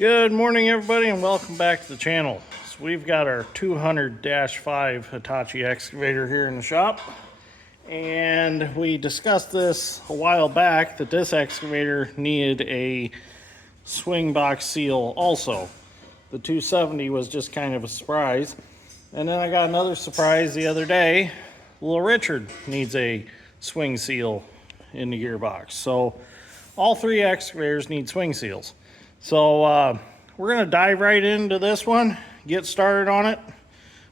Good morning, everybody, and welcome back to the channel. So we've got our 200-5 Hitachi excavator here in the shop, and we discussed this a while back that this excavator needed a swing box seal also. The 270 was just kind of a surprise, and then I got another surprise the other day. Little Richard needs a swing seal in the gearbox. So all three excavators need swing seals. So we're going to dive right into this one, get started on it.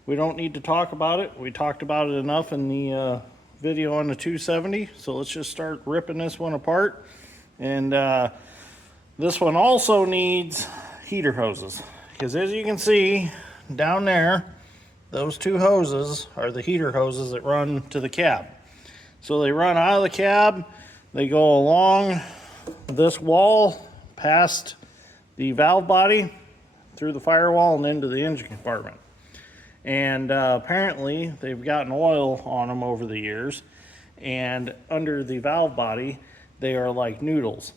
We don't need to talk about it. We talked about it enough in the video on the 270. So let's just start ripping this one apart. And this one also needs heater hoses, because as you can see down there, those two hoses are the heater hoses that run to the cab. So they run out of the cab, they go along this wall, past the valve body, through the firewall and into the engine compartment. And apparently they've gotten oil on them over the years, and under the valve body they are like noodles.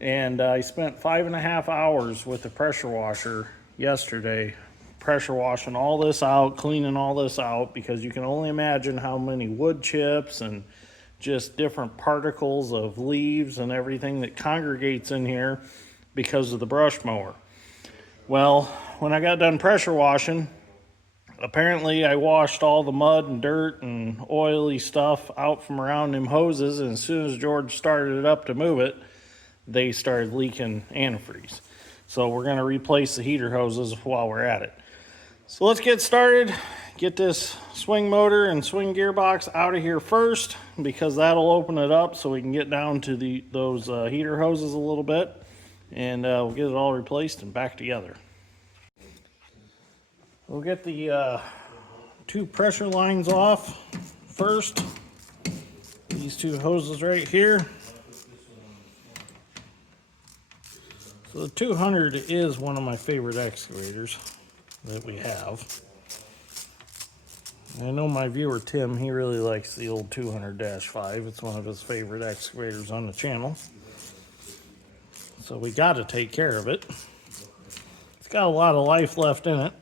And I spent 5.5 hours with the pressure washer yesterday, pressure washing all this out, cleaning all this out, because you can only imagine how many wood chips and just different particles of leaves and everything that congregates in here because of the brush mower. Well, when I got done pressure washing, apparently I washed all the mud and dirt and oily stuff out from around them hoses, and as soon as George started it up to move it, they started leaking antifreeze. So we're going to replace the heater hoses while we're at it. So let's get started. Get this swing motor and swing gearbox out of here first, because that'll open it up so we can get down to those heater hoses a little bit. And we'll get it all replaced and back together. We'll get the two pressure lines off first. These two hoses right here. So the 200 is one of my favorite excavators that we have. I know my viewer Tim, he really likes the old 200-5. It's one of his favorite excavators on the channel. So we got to take care of it. It's got a lot of life left in it.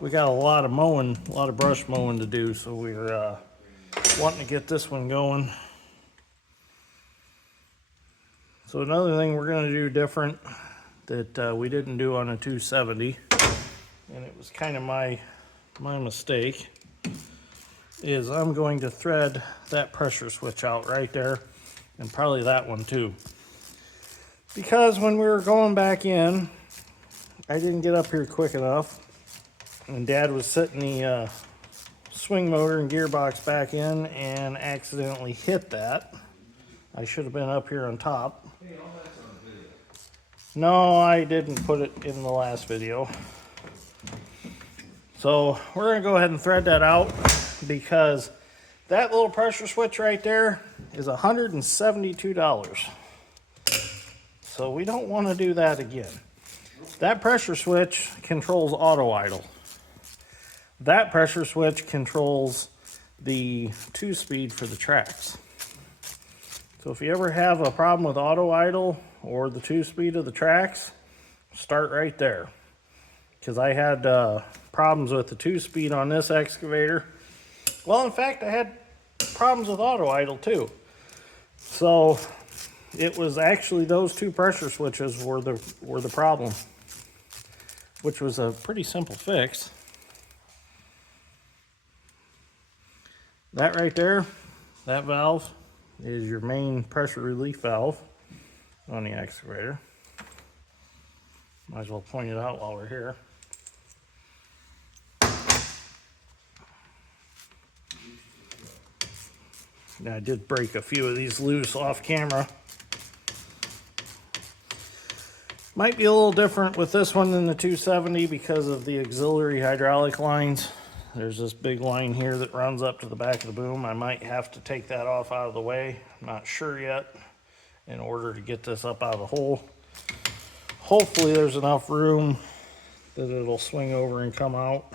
We got a lot of mowing, a lot of brush mowing to do, so we're wanting to get this one going. So another thing we're going to do different that we didn't do on a 270, and it was kind of my mistake, is I'm going to thread that pressure switch out right there. And probably that one too. Because when we were going back in, I didn't get up here quick enough. And Dad was setting the swing motor and gearbox back in and accidentally hit that. I should have been up here on top. No, I didn't put it in the last video. So we're going to go ahead and thread that out, because that little pressure switch right there is $172. So we don't want to do that again. That pressure switch controls auto idle. That pressure switch controls the 2-speed for the tracks. So if you ever have a problem with auto idle or the 2-speed of the tracks, start right there. Because I had problems with the 2-speed on this excavator. Well, in fact, I had problems with auto idle too. So it was actually those two pressure switches were the problem, which was a pretty simple fix. That right there, that valve is your main pressure relief valve on the excavator. Might as well point it out while we're here. Now, I did break a few of these loose off camera. Might be a little different with this one than the 270 because of the auxiliary hydraulic lines. There's this big line here that runs up to the back of the boom. I might have to take that off out of the way. I'm not sure yet, in order to get this up out of the hole. Hopefully there's enough room that it'll swing over and come out.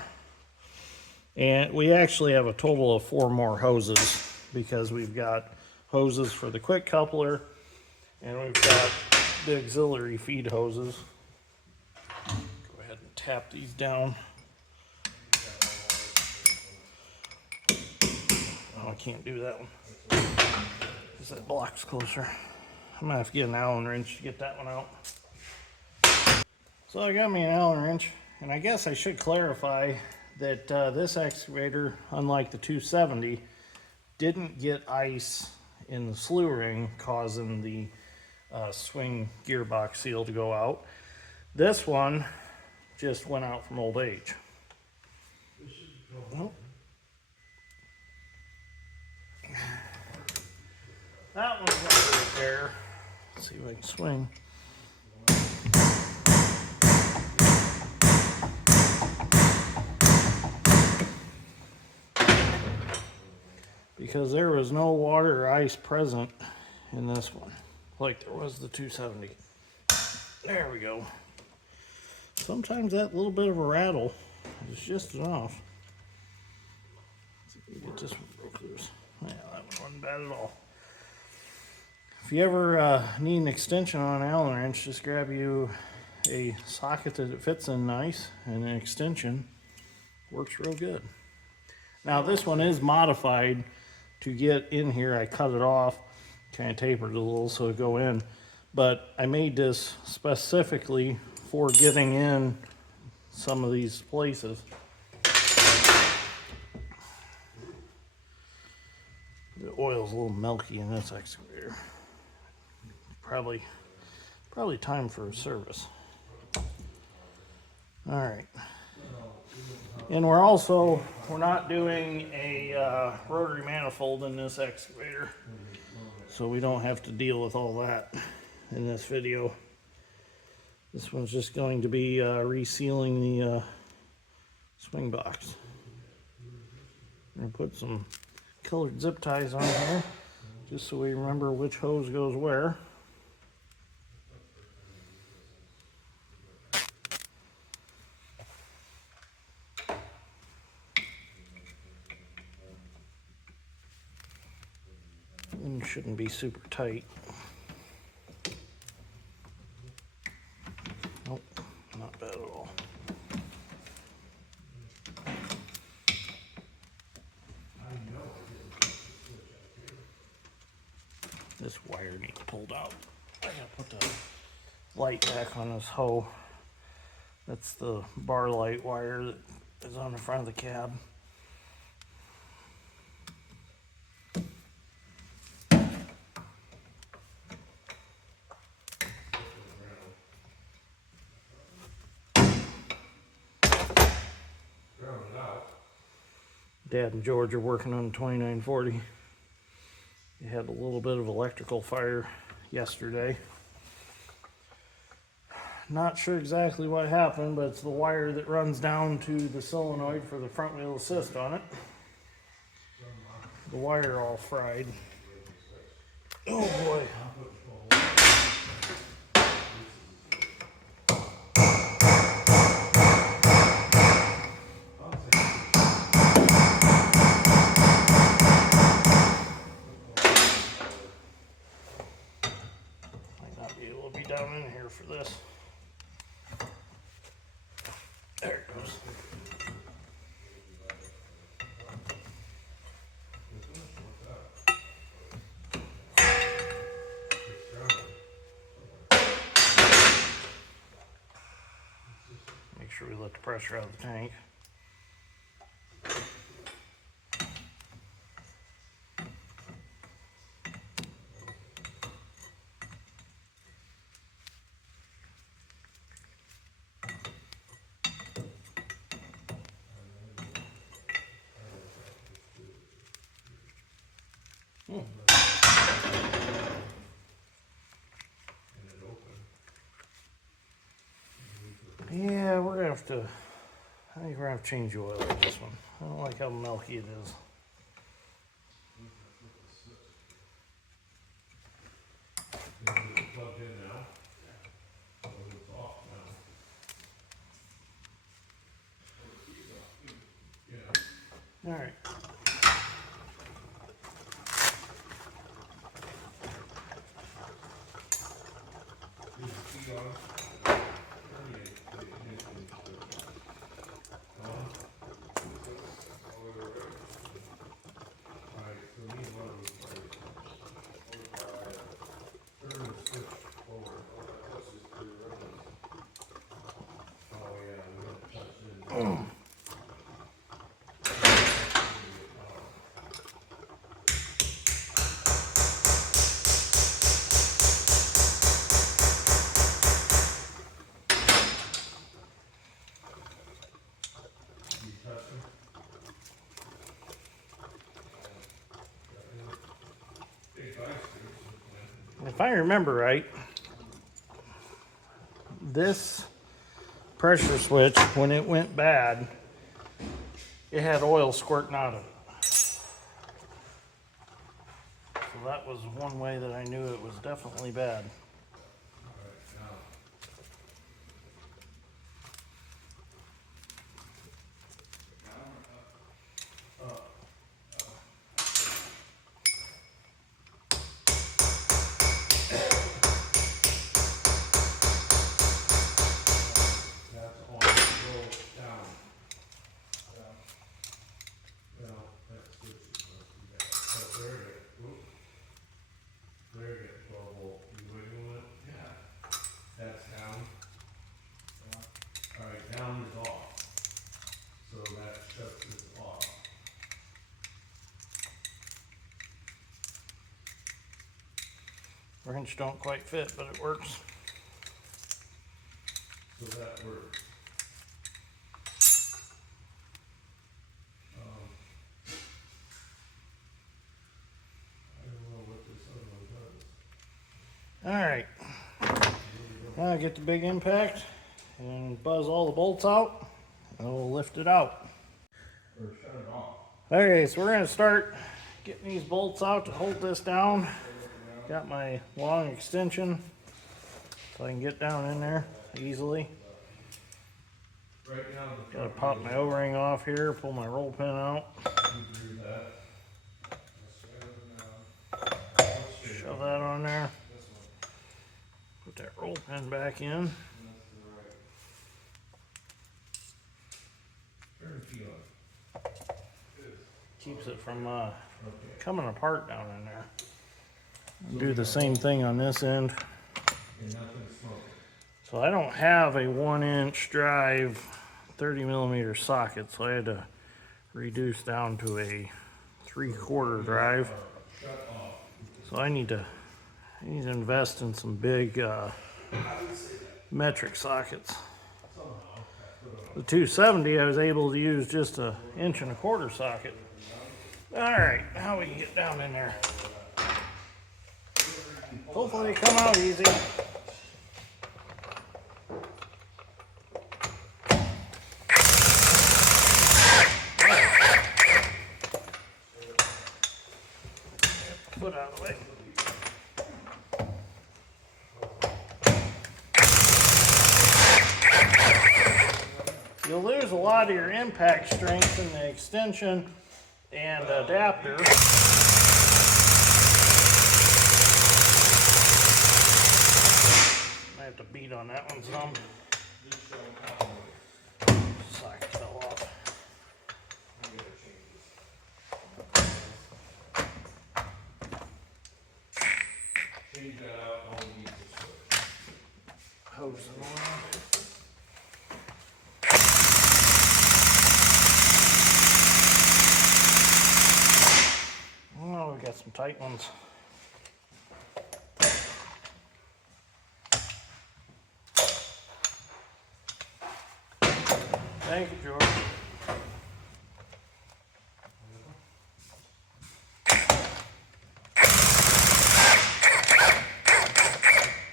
And we actually have a total of 4 more hoses, because we've got hoses for the quick coupler, and we've got the auxiliary feed hoses. Go ahead and tap these down. Oh, I can't do that one because that block's closer. I'm gonna have to get an Allen wrench to get that one out. So I got me an Allen wrench, and I guess I should clarify that this excavator, unlike the 270, didn't get ice in the slew ring causing the swing gearbox seal to go out. This one just went out from old age. Oh. That one's under repair. Let's see if I can swing. Because there was no water or ice present in this one, like there was the 270. There we go. Sometimes that little bit of a rattle is just enough. Let's see if we can get this one broke loose. Yeah, that one wasn't bad at all. If you ever need an extension on an Allen wrench, just grab you a socket that it fits in nice and an extension. Works real good. Now this one is modified to get in here. I cut it off, kind of tapered it a little so it go in. But I made this specifically for getting in some of these places. The oil's a little milky in this excavator. Probably time for a service. All right. And we're not doing a rotary manifold in this excavator, so we don't have to deal with all that in this video. This one's just going to be resealing the swing box. I'm going to put some colored zip ties on here, just so we remember which hose goes where. And shouldn't be super tight. Nope, not bad at all. This wire needs pulled out. I gotta put the light back on this hoe. That's the bar light wire that is on the front of the cab. Dad and George are working on the 2940. They had a little bit of electrical fire yesterday. Not sure exactly what happened, but it's the wire that runs down to the solenoid for the front wheel assist on it. The wire all fried. Oh boy. Down in here for this. There it goes. Make sure we let the pressure out of the tank. Yeah, we're gonna have to, I think we're gonna have to change the oil on this one. I don't like how milky it is. All right. If I remember right, this pressure switch, when it went bad, it had oil squirting out of it. So that was one way that I knew it was definitely bad. Wrench don't quite fit, but it works. So that works. I don't know what this other one does. All right, now I get the big impact and buzz all the bolts out, and we'll lift it out. Or shut it off. Okay, so we're gonna start getting these bolts out to hold this down. Got my long extension so I can get down in there easily. Right now, Gotta pop my O-ring off here, pull my roll pin out. Shove that on there. Put that roll pin back in. Keeps it from coming apart down in there. Do the same thing on this end. So I don't have a 1-inch drive 30mm socket, so I had to reduce down to a 3/4 drive. So I need to invest in some big metric sockets. The 270 I was able to use just a 1.25" socket. All right, now we can get down in there. Hopefully they come out easy. Foot out of the way. You'll lose a lot of your impact strength in the extension and adapter. I have to beat on that one some. Socket fell off. Hose and oil. Oh, we got some tight ones. Thank you, George.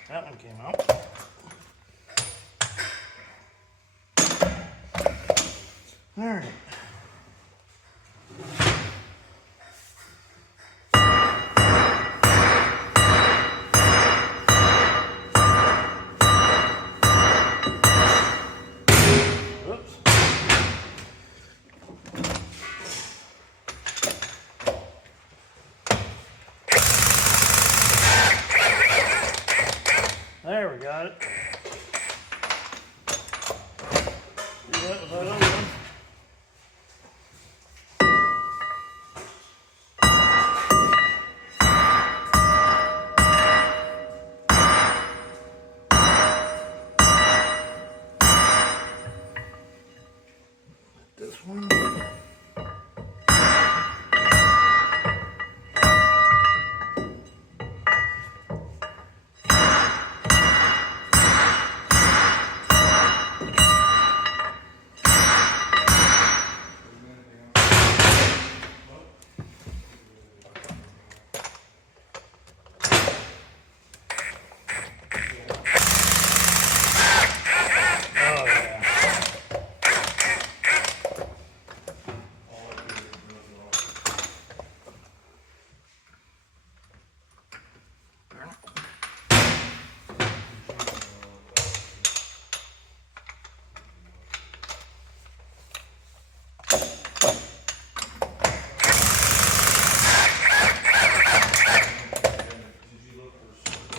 That one came out. All right. Whoops. There we got it. it with that other one. This one. Oh yeah.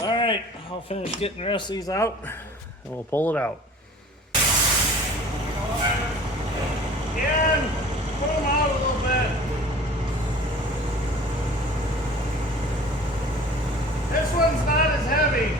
All right, I'll finish getting the rest of these out and we'll pull it out. And pull them out a little bit. This one's not as heavy.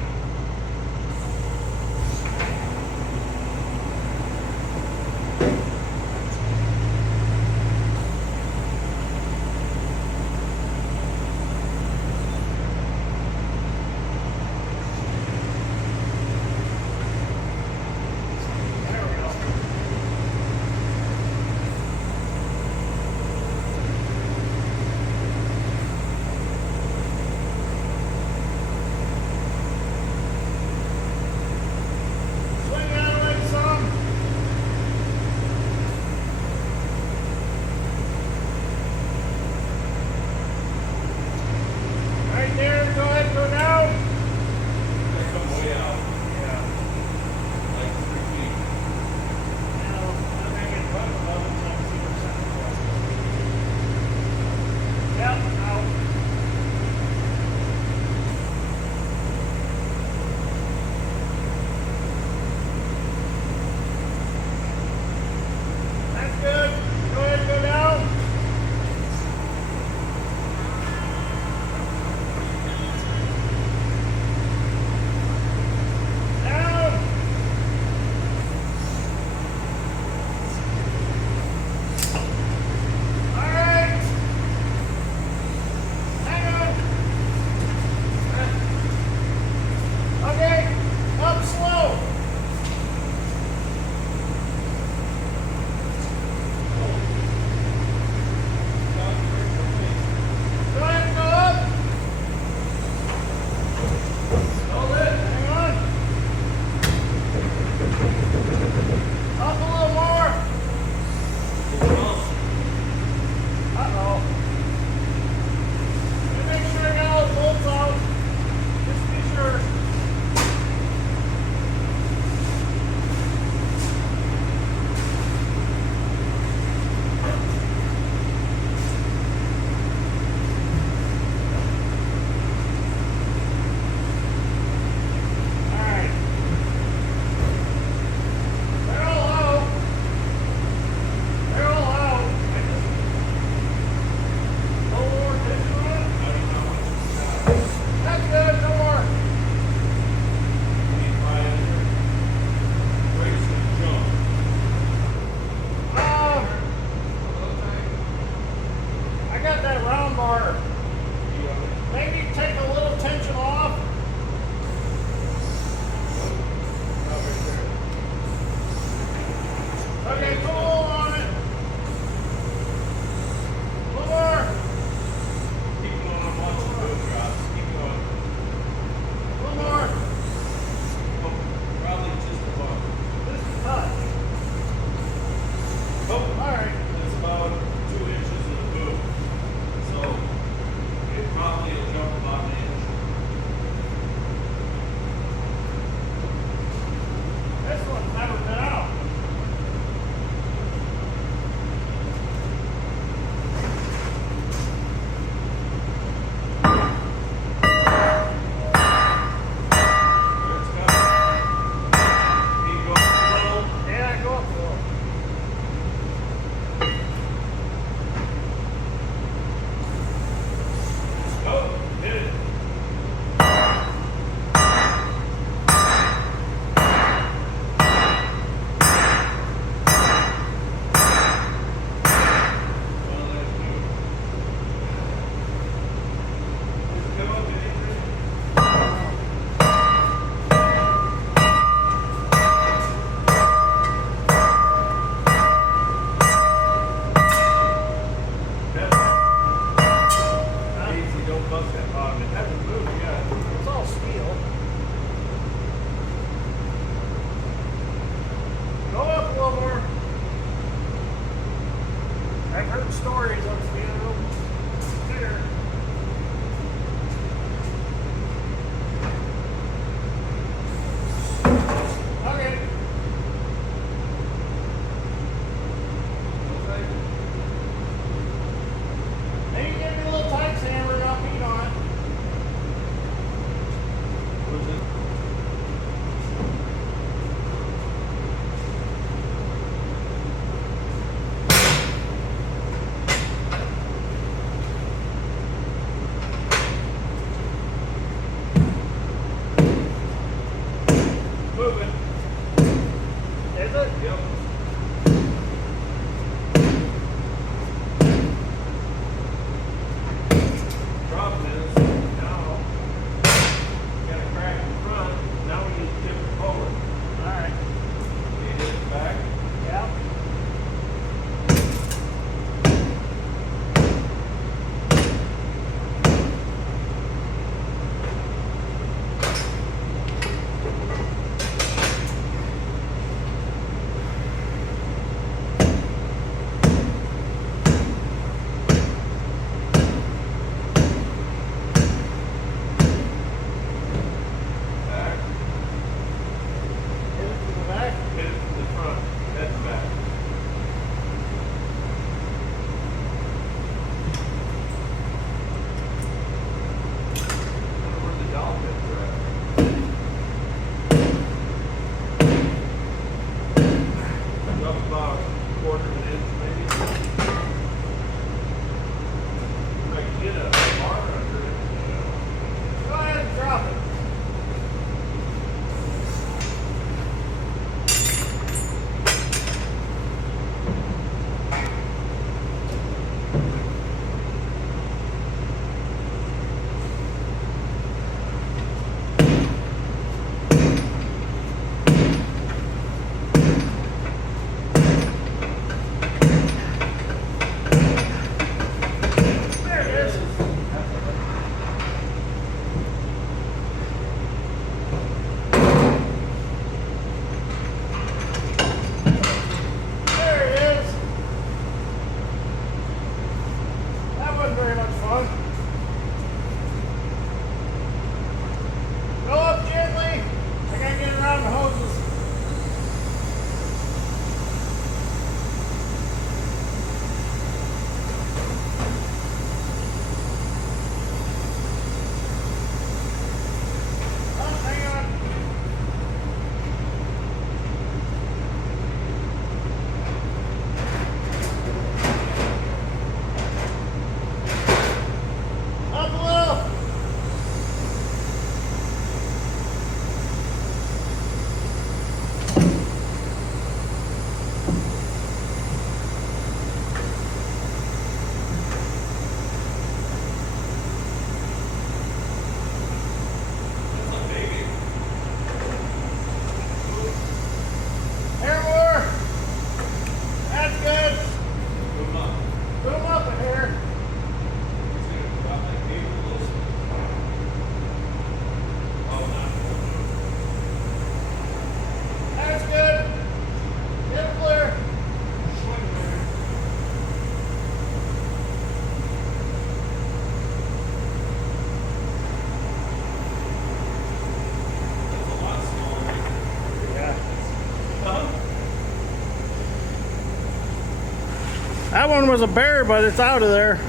That one was a bear, but it's out of there.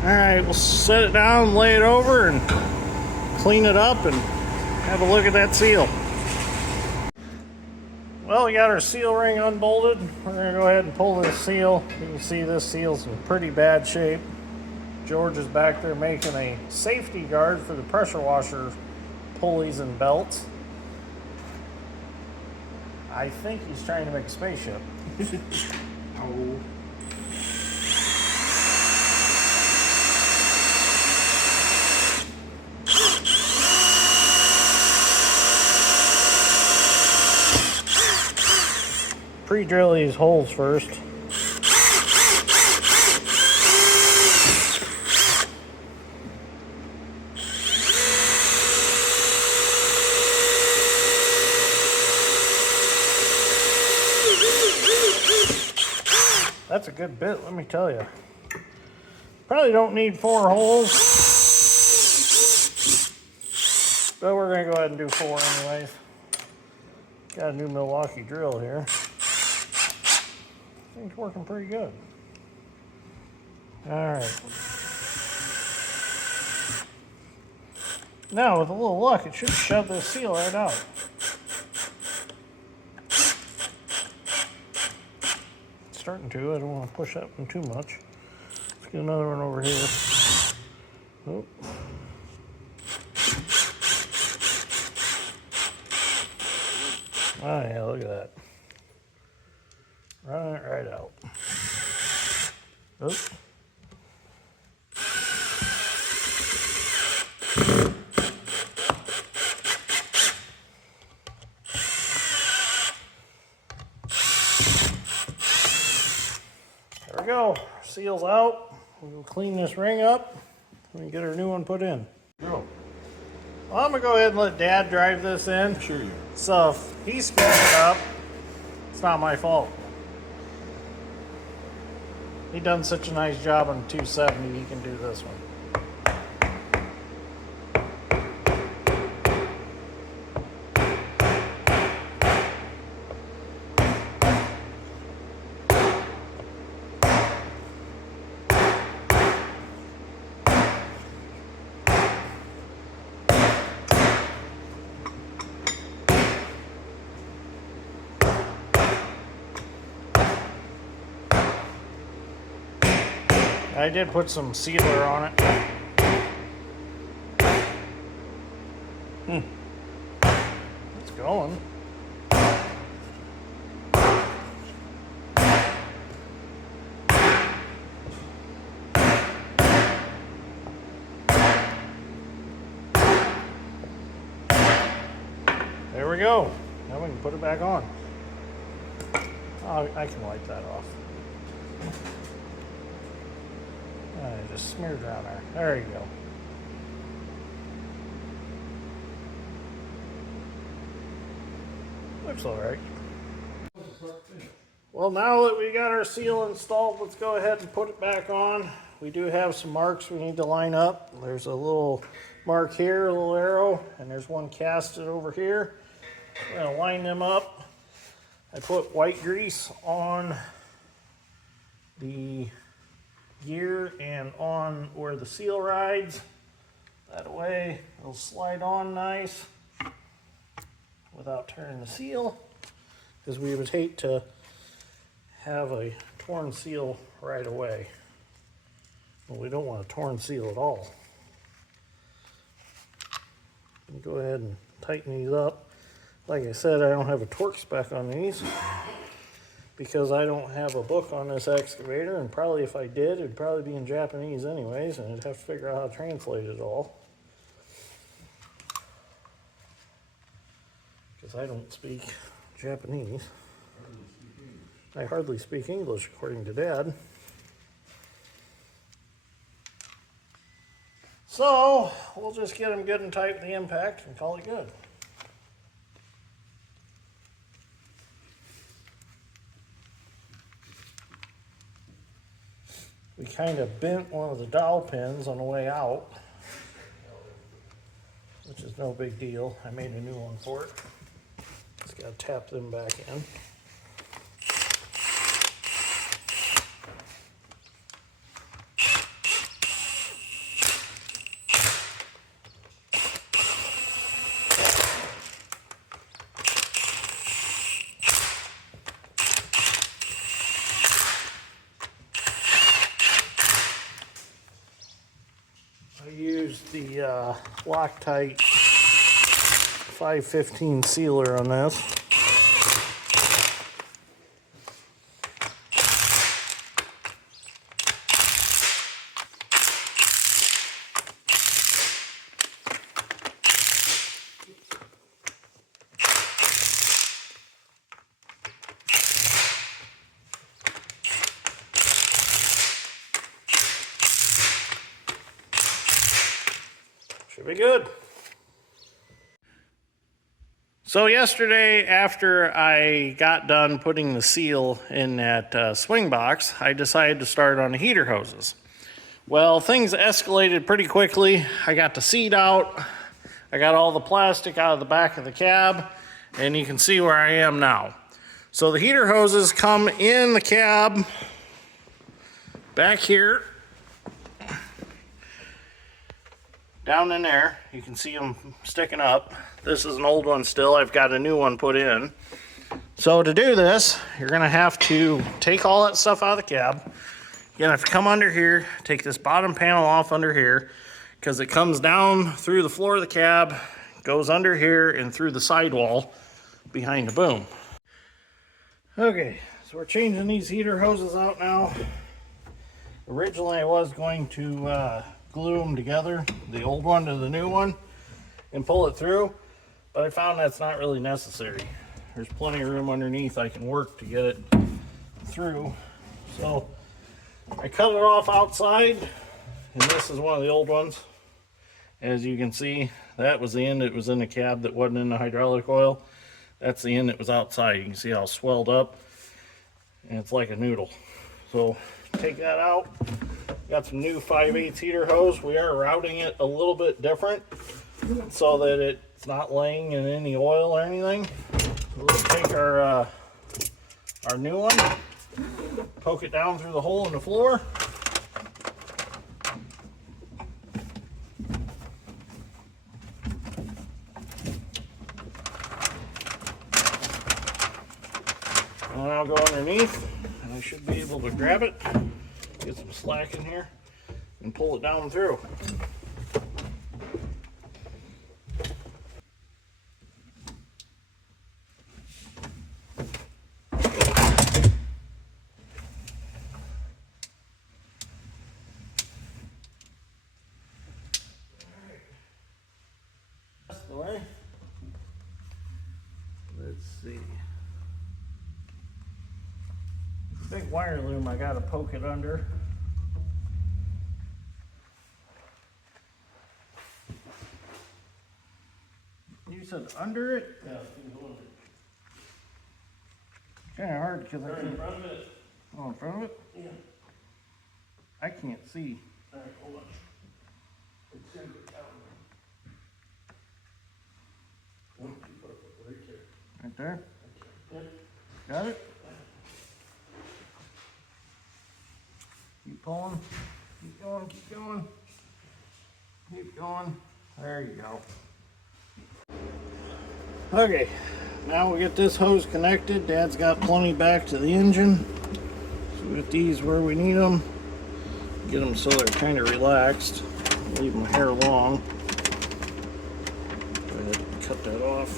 All right, we'll set it down, lay it over, and clean it up and have a look at that seal. Well, we got our seal ring unbolted. We're gonna go ahead and pull this seal. You can see this seal's in pretty bad shape. George is back there making a safety guard for the pressure washer pulleys and belts. I think he's trying to make a spaceship. Oh. Pre-drill these holes first. That's a good bit, let me tell you. Probably don't need 4 holes, but we're gonna go ahead and do 4 anyways. Got a new Milwaukee drill here. I think it's working pretty good. All right. Now, with a little luck, it should shove this seal right out. It's starting to. I don't want to push that one too much. Let's get another one over here. Oh. Oh yeah, look at that. Running it right out. Oops. There we go. Seal's out. We'll clean this ring up and get our new one put in. Go. Well, I'm gonna go ahead and let Dad drive this in. Sure you. So if he screws it up, it's not my fault. He done such a nice job on 270, he can do this one. I did put some sealer on it. It's going. There we go. Now we can put it back on. Oh, I can wipe that off. I just smeared around there. There you go. Looks all right. Well, now that we got our seal installed, let's go ahead and put it back on. We do have some marks we need to line up. There's a little mark here, a little arrow, and there's one casted over here. We're gonna line them up. I put white grease on the gear and on where the seal rides. That way it'll slide on nice without tearing the seal, because we would hate to have a torn seal right away. Well, we don't want a torn seal at all. Go ahead and tighten these up. Like I said, I don't have a torque spec on these because I don't have a book on this excavator, and probably if I did, it'd probably be in Japanese anyways, and I'd have to figure out how to translate it all. Because I don't speak Japanese. I hardly speak English, according to Dad. So, we'll just get them good and tight with the impact and call it good. We kind of bent one of the dowel pins on the way out, which is no big deal. I made a new one for it. Just gotta tap them back in. the Loctite 515 sealer on this. Should be good. So yesterday, after I got done putting the seal in that swing box, I decided to start on the heater hoses. Well, things escalated pretty quickly. I got the seat out. I got all the plastic out of the back of the cab, and you can see where I am now. So the heater hoses come in the cab back here. Down in there, you can see them sticking up. This is an old one still. I've got a new one put in. So to do this, you're gonna have to take all that stuff out of the cab. You're gonna have to come under here, take this bottom panel off under here, because it comes down through the floor of the cab, goes under here and through the sidewall behind the boom. Okay, so we're changing these heater hoses out now. Originally I was going to glue them together, the old one to the new one, and pull it through, but I found that's not really necessary. There's plenty of room underneath I can work to get it through. So I cut it off outside, and this is one of the old ones. As you can see, that was the end that was in the cab that wasn't in the hydraulic oil. That's the end that was outside. You can see how swelled up, and it's like a noodle. So take that out. Got some new 5/8 heater hose. We are routing it a little bit different so that it's not laying in any oil or anything. So let's take our new one, poke it down through the hole in the floor. And I'll go underneath, and I should be able to grab it. Get some slack in here and pull it down through. That's the way. Let's see. Big wire loom, I gotta poke it under. You said under it? Yeah, it's a little bit. Kinda hard because I Right in can't. front of it. Oh, in front of it? Yeah. I can't see. Alright, hold on. It's gonna go down. One, two, right there. Right there? Yep. Got it? Keep pulling. Keep going, keep going. Keep going. There you go. Okay, now we get this hose connected. Dad's got plenty back to the engine. So we get these where we need them. Get them so they're kind of relaxed. Leave them hair long. Go ahead and cut that off.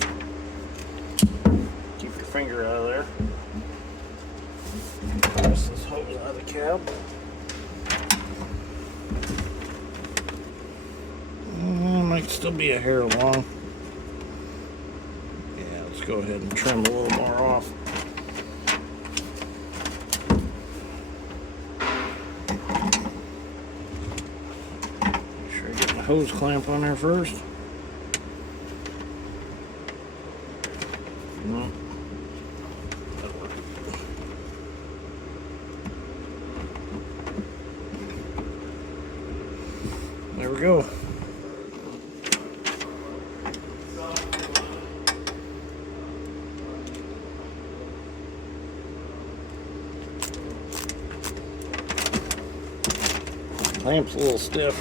Keep your finger out of there. Press this hose out of the cab. Might still be a hair long. Yeah, let's go ahead and trim a little more off. Make sure I get my hose clamp on there first. No. That'll work. There we go. Clamp's a little stiff.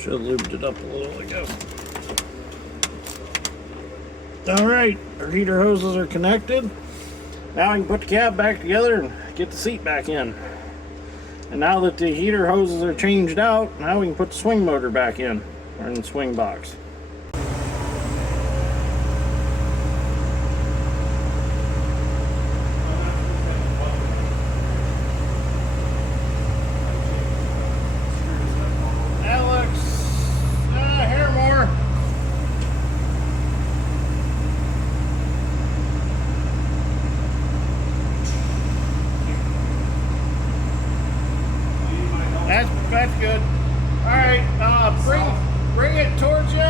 Should have lubed it up a little, I guess. All right, our heater hoses are connected. Now we can put the cab back together and get the seat back in. And now that the heater hoses are changed out, now we can put the swing motor back in, or in the swing box. That's good. All right, bring it towards you.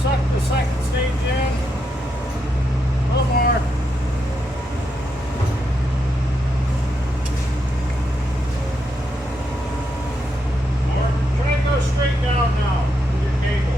Suck the second stage in. A little more. Try to go straight down now with your cable.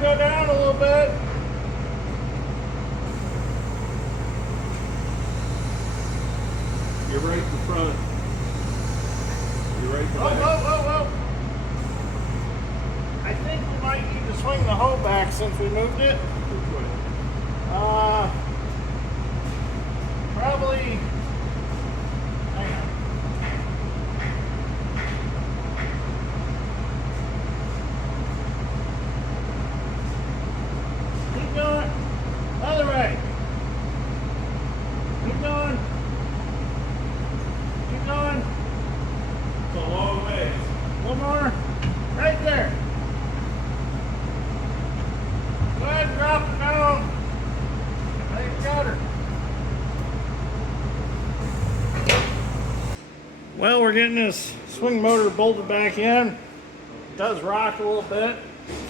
Go down a little bit. You're right in front. You're right in Whoa, front. whoa, whoa, whoa. I think we might need to swing the hoe back since we moved it. Which way? Probably. Hang on. Keep going. Other way. Keep going. Keep going. It's a long way. One more. Right there. Go ahead and drop it down. I think you got her. Well, we're getting this swing motor bolted back in. It does rock a little bit.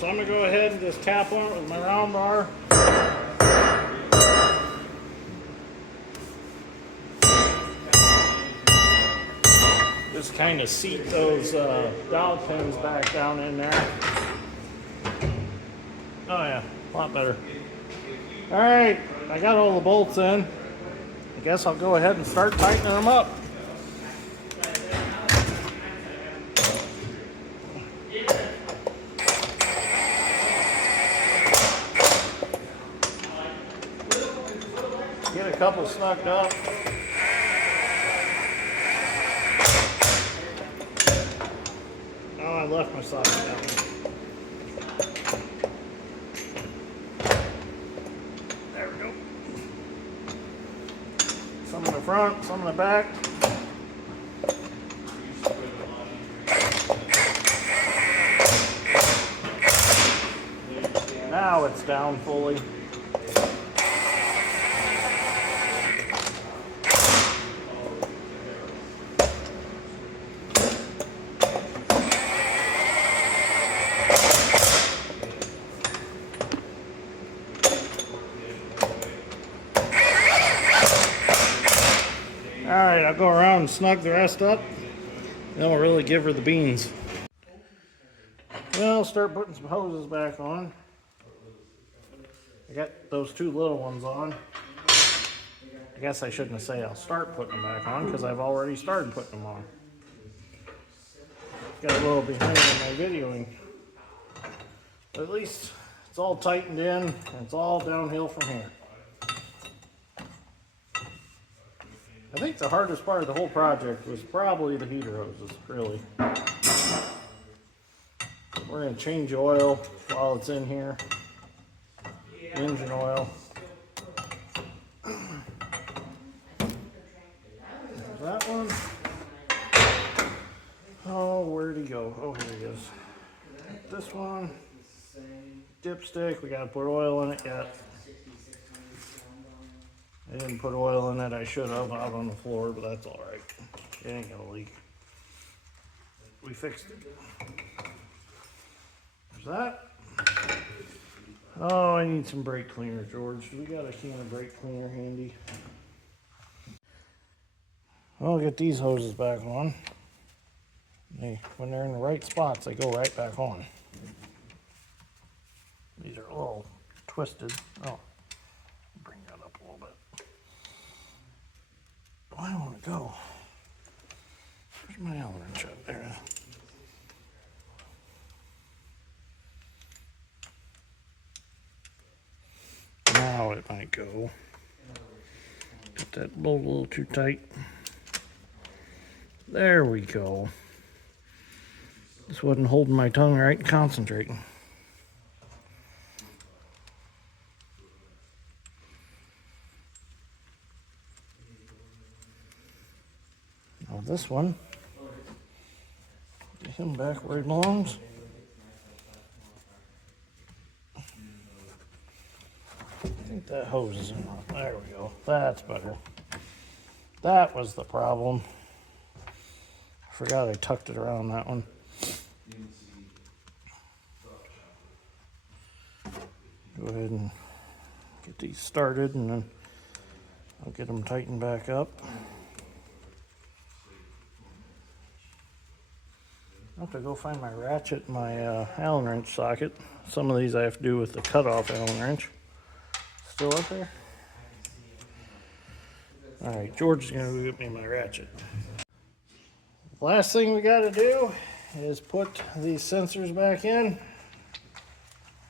So I'm going to go ahead and just tap on it with my round bar. Just kind of seat those dowel pins back down in there. Oh yeah, a lot better. All right, I got all the bolts in. I guess I'll go ahead and start tightening them up. Get a couple snugged up. Oh, I left my socket down. There we go. Some in the front, some in the back. Now it's down fully. and snug the rest up. Then we'll really give her the beans. Well, start putting some hoses back on. I got those two little ones on. I guess I shouldn't say I'll start putting them back on because I've already started putting them on. Got a little behind on my videoing. But at least it's all tightened in and it's all downhill from here. I think the hardest part of the whole project was probably the heater hoses, really. We're going to change oil while it's in here. Engine oil. There's that one. Oh, where'd he go? Oh, here he is. This one. Dipstick. We got to put oil in it yet. I didn't put oil in it. I should have out on the floor, but that's all right. It ain't gonna leak. We fixed it. There's that. Oh, I need some brake cleaner, George. We got a can of brake cleaner handy. I'll get these hoses back on. When they're in the right spots, they go right back on. These are a little twisted. Oh, bring that up a little bit. I don't want to go. Where's my Allen wrench up there? Now it might go. Get that bolt a little too tight. There we go. This wasn't holding my tongue right and concentrating. Now this one, get him back where he belongs. I think that hose is in. There we go. That's better. That was the problem. I forgot I tucked it around that one. Go ahead and get these started and then I'll get them tightened back up. I have to go find my ratchet and my Allen wrench socket. Some of these I have to do with the cutoff Allen wrench. Still up there? Alright, George is going to go get me my ratchet. Last thing we got to do is put these sensors back in.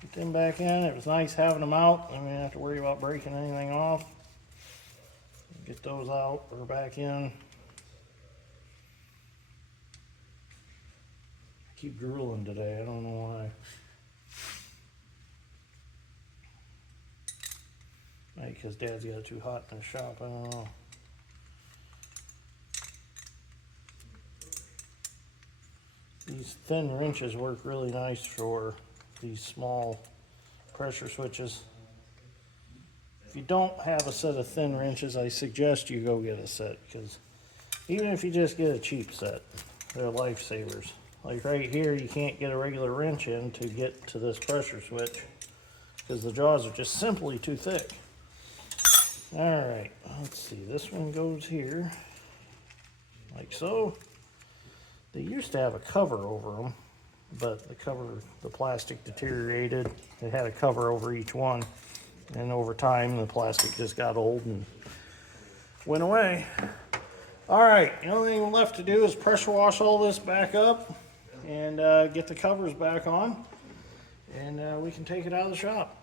Get them back in. It was nice having them out. I didn't have to worry about breaking anything off. Get those out. We're back in. I keep drooling today. I don't know why. Maybe because Dad's got it too hot in the shop. I don't know. These thin wrenches work really nice for these small pressure switches. If you don't have a set of thin wrenches, I suggest you go get a set, because even if you just get a cheap set, they're lifesavers. Like right here, you can't get a regular wrench in to get to this pressure switch because the jaws are just simply too thick. Alright, let's see, this one goes here, like so. They used to have a cover over them, but the plastic deteriorated. It had a cover over each one, and over time the plastic just got old and went away. Alright, the only thing left to do is pressure wash all this back up and get the covers back on, and we can take it out of the shop.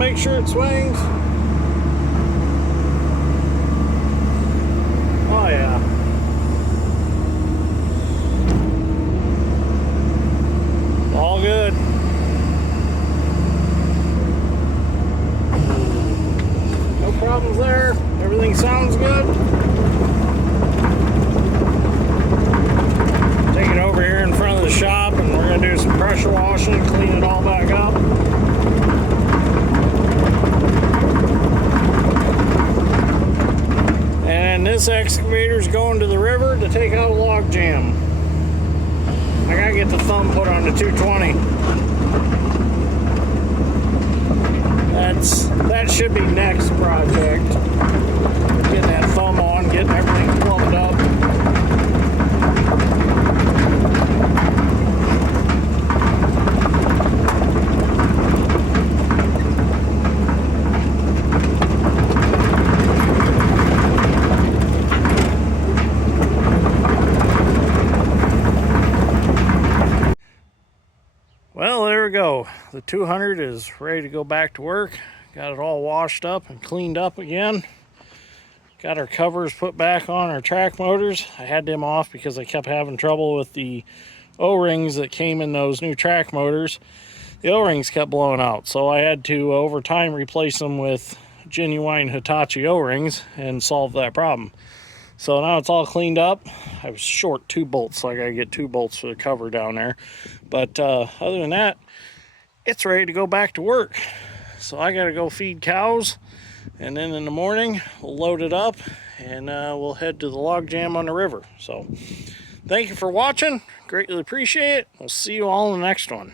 make sure it swings. Oh yeah. All good. No problems there. Everything sounds good. Take it over here in front of the shop and we're going to do some pressure washing, clean it all back up. And this excavator is going to the river to take out a log jam. I gotta get the thumb put on the 220. That should be next project. Getting that thumb on, getting everything plumbed up. Well, there we go. The 200 is ready to go back to work. Got it all washed up and cleaned up again. Got our covers put back on our track motors. I had them off because I kept having trouble with the O-rings that came in those new track motors. The O-rings kept blowing out, so I had to, over time, replace them with genuine Hitachi O-rings and solve that problem. So now it's all cleaned up. I was short 2 bolts, so I gotta get 2 bolts for the cover down there. But other than that, it's ready to go back to work. So I gotta go feed cows, and then in the morning we'll load it up and we'll head to the log jam on the river. So thank you for watching. Greatly appreciate it. We'll see you all in the next one.